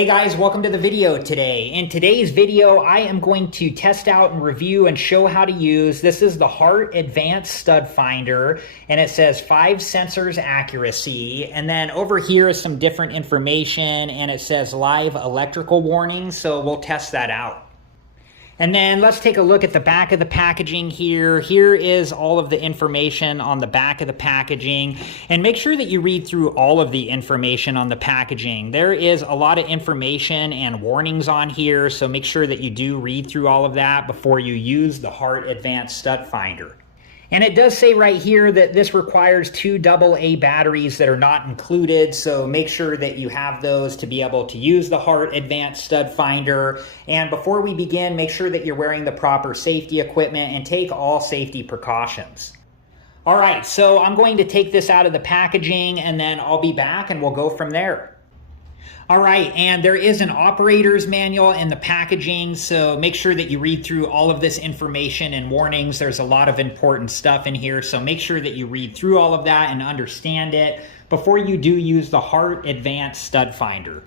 Hey guys, welcome to the video today. In today's video, I am going to test out and review and show how to use, this is the Hart Advanced Stud Finder, and it says 5 sensors accuracy. And then over here is some different information, and it says live electrical warning, so we'll test that out. And then let's take a look at the back of the packaging here. Here is all of the information on the back of the packaging. And make sure that you read through all of the information on the packaging. There is a lot of information and warnings on here, so make sure that you do read through all of that before you use the Hart Advanced Stud Finder. And it does say right here that this requires 2 AA batteries that are not included, so make sure that you have those to be able to use the Hart Advanced Stud Finder. And before we begin, make sure that you're wearing the proper safety equipment and take all safety precautions. All right, so I'm going to take this out of the packaging and then I'll be back and we'll go from there. All right, and there is an operator's manual in the packaging, so make sure that you read through all of this information and warnings. There's a lot of important stuff in here, so make sure that you read through all of that and understand it before you do use the Hart Advanced Stud Finder.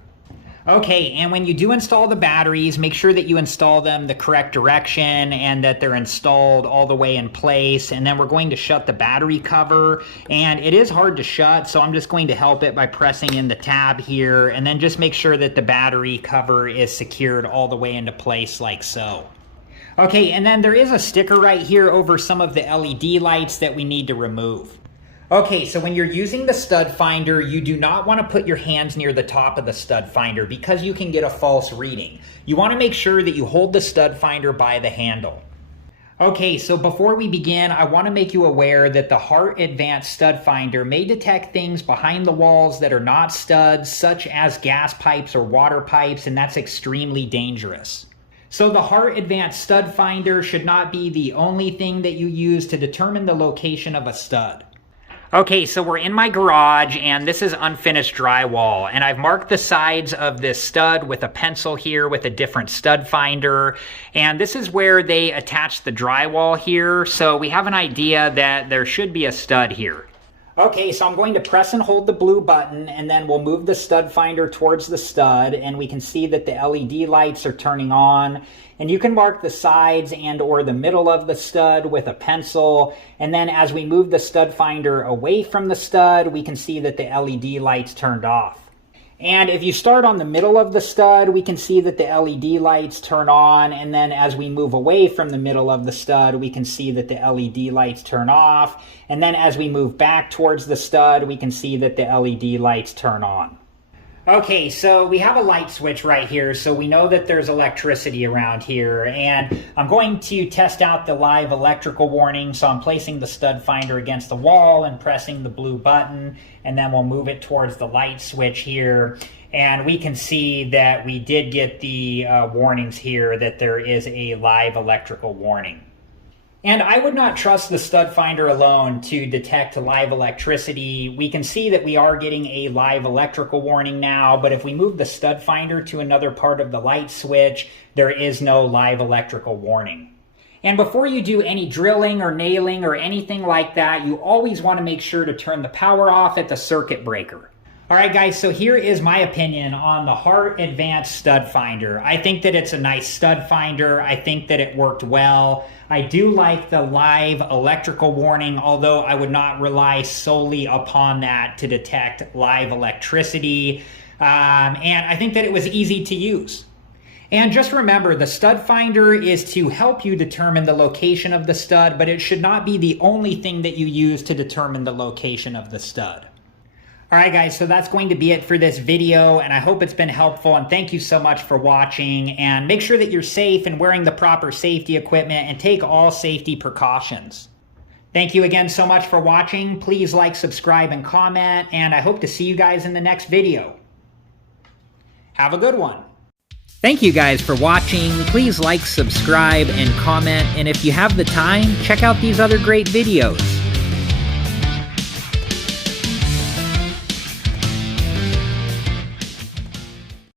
Okay, and when you do install the batteries, make sure that you install them the correct direction and that they're installed all the way in place. And then we're going to shut the battery cover. And it is hard to shut, so I'm just going to help it by pressing in the tab here. And then just make sure that the battery cover is secured all the way into place like so. Okay, and then there is a sticker right here over some of the LED lights that we need to remove. Okay, so when you're using the stud finder, you do not want to put your hands near the top of the stud finder because you can get a false reading. You want to make sure that you hold the stud finder by the handle. Okay, so before we begin, I want to make you aware that the Hart Advanced Stud Finder may detect things behind the walls that are not studs, such as gas pipes or water pipes, and that's extremely dangerous. So the Hart Advanced Stud Finder should not be the only thing that you use to determine the location of a stud. Okay, so we're in my garage and this is unfinished drywall, and I've marked the sides of this stud with a pencil here with a different stud finder, and this is where they attach the drywall here, so we have an idea that there should be a stud here. Okay, so I'm going to press and hold the blue button, and then we'll move the stud finder towards the stud, and we can see that the LED lights are turning on. And you can mark the sides and or the middle of the stud with a pencil. And then as we move the stud finder away from the stud, we can see that the LED lights turned off. And if you start on the middle of the stud, we can see that the LED lights turn on. And then as we move away from the middle of the stud, we can see that the LED lights turn off. And then as we move back towards the stud, we can see that the LED lights turn on. Okay, so we have a light switch right here, so we know that there's electricity around here, and I'm going to test out the live electrical warning, so I'm placing the stud finder against the wall and pressing the blue button, and then we'll move it towards the light switch here, and we can see that we did get the warnings here that there is a live electrical warning. And I would not trust the stud finder alone to detect live electricity. We can see that we are getting a live electrical warning now, but if we move the stud finder to another part of the light switch, there is no live electrical warning. And before you do any drilling or nailing or anything like that, you always want to make sure to turn the power off at the circuit breaker. All right, guys, so here is my opinion on the Hart Advanced Stud Finder. I think that it's a nice stud finder. I think that it worked well. I do like the live electrical warning, although I would not rely solely upon that to detect live electricity. And I think that it was easy to use. And just remember, the stud finder is to help you determine the location of the stud, but it should not be the only thing that you use to determine the location of the stud. All right, guys, so that's going to be it for this video, and I hope it's been helpful, and thank you so much for watching. And make sure that you're safe and wearing the proper safety equipment and take all safety precautions. Thank you again so much for watching. Please like, subscribe, and comment, and I hope to see you guys in the next video. Have a good one. Thank you guys for watching. Please like, subscribe, and comment, and if you have the time, check out these other great videos.